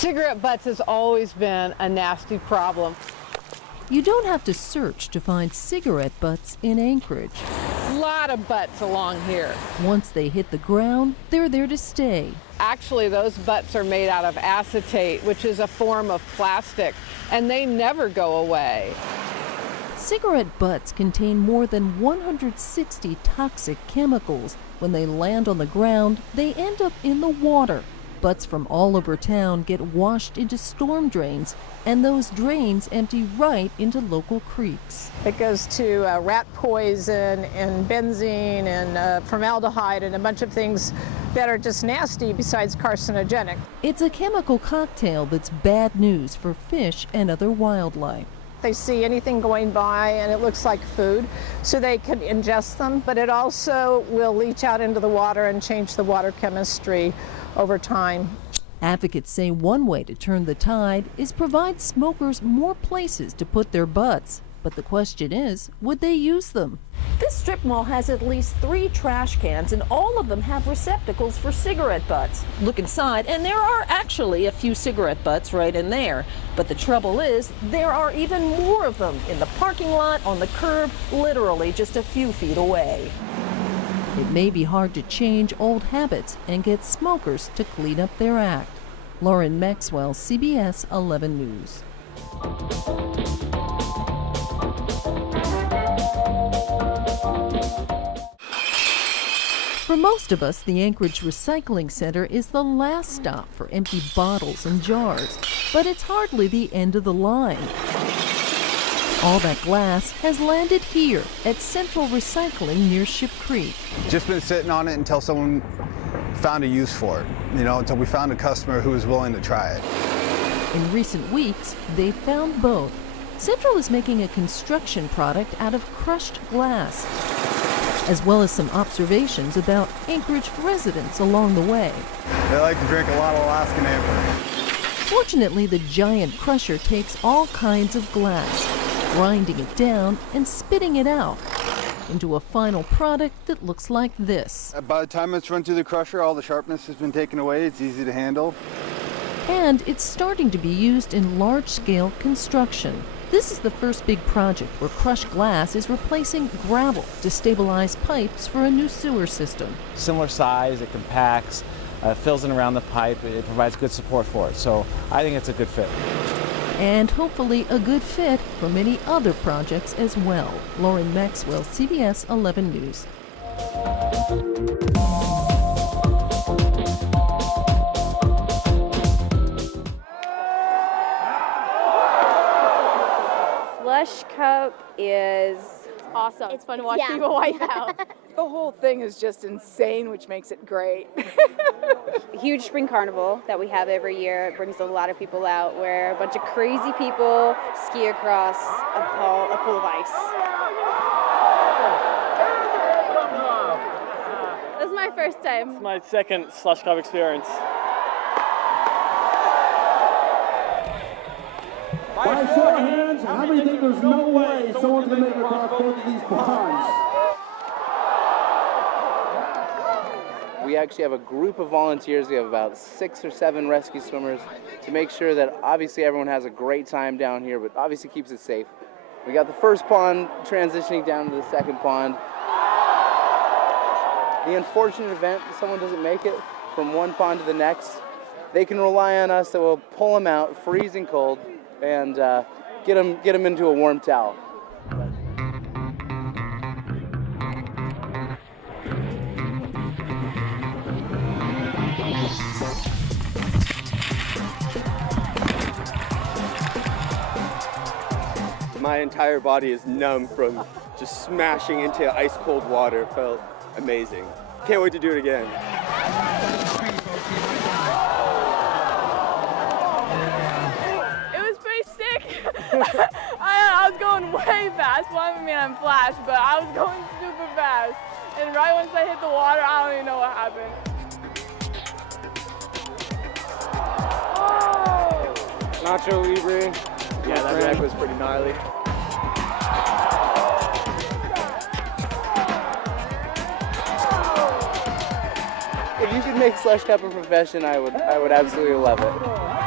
Cigarette butts has always been a nasty problem. You don't have to search to find cigarette butts in Anchorage. A lot of butts along here. Once they hit the ground, they're there to stay. Actually, those butts are made out of acetate, which is a form of plastic, and they never go away. Cigarette butts contain more than 160 toxic chemicals. When they land on the ground, they end up in the water. Butts from all over town get washed into storm drains, and those drains empty right into local creeks. It goes to rat poison and benzene and formaldehyde and a bunch of things that are just nasty besides carcinogenic. It's a chemical cocktail that's bad news for fish and other wildlife. They see anything going by and it looks like food, so they can ingest them, but it also will leach out into the water and change the water chemistry over time. Advocates say one way to turn the tide is provide smokers more places to put their butts. But the question is, would they use them? This strip mall has at least 3 trash cans, and all of them have receptacles for cigarette butts. Look inside, and there are actually a few cigarette butts right in there. But the trouble is, there are even more of them in the parking lot, on the curb, literally just a few feet away. It may be hard to change old habits and get smokers to clean up their act. Lauren Maxwell, CBS 11 News. For most of us, the Anchorage Recycling Center is the last stop for empty bottles and jars, but it's hardly the end of the line. All that glass has landed here at Central Recycling near Ship Creek. Just been sitting on it until someone found a use for it, until we found a customer who was willing to try it. In recent weeks, they've found both. Central is making a construction product out of crushed glass, as well as some observations about Anchorage residents along the way. They like to drink a lot of Alaskan amber. Fortunately, the giant crusher takes all kinds of glass, grinding it down and spitting it out into a final product that looks like this. By the time it's run through the crusher, all the sharpness has been taken away. It's easy to handle. And it's starting to be used in large-scale construction. This is the first big project where crushed glass is replacing gravel to stabilize pipes for a new sewer system. Similar size, it compacts, fills in around the pipe, it provides good support for it. So I think it's a good fit. And hopefully a good fit for many other projects as well. Lauren Maxwell, CBS 11 News. Slush Cup is awesome. It's fun to watch people wipe out. The whole thing is just insane, which makes it great. Huge spring carnival that we have every year. It brings a lot of people out where a bunch of crazy people ski across a pool of ice. This is my first time. It's my second Slush Cup experience. By show of hands, how many think there's no way someone's going to make it across both of these ponds? We actually have a group of volunteers. We have about 6 or 7 rescue swimmers to make sure that obviously everyone has a great time down here, but obviously keeps it safe. We got the first pond transitioning down to the second pond. The unfortunate event, someone doesn't make it from one pond to the next, they can rely on us that we'll pull them out freezing cold and get them into a warm towel. My entire body is numb from just smashing into ice cold water. It felt amazing. Can't wait to do it again. I was going way fast. Well, I mean, I'm Flash, but I was going super fast. And right once I hit the water, I don't even know what happened. Oh! Nacho Libre. Yeah, that wreck was pretty gnarly. If you could make Slush Cup a profession, I would absolutely love it.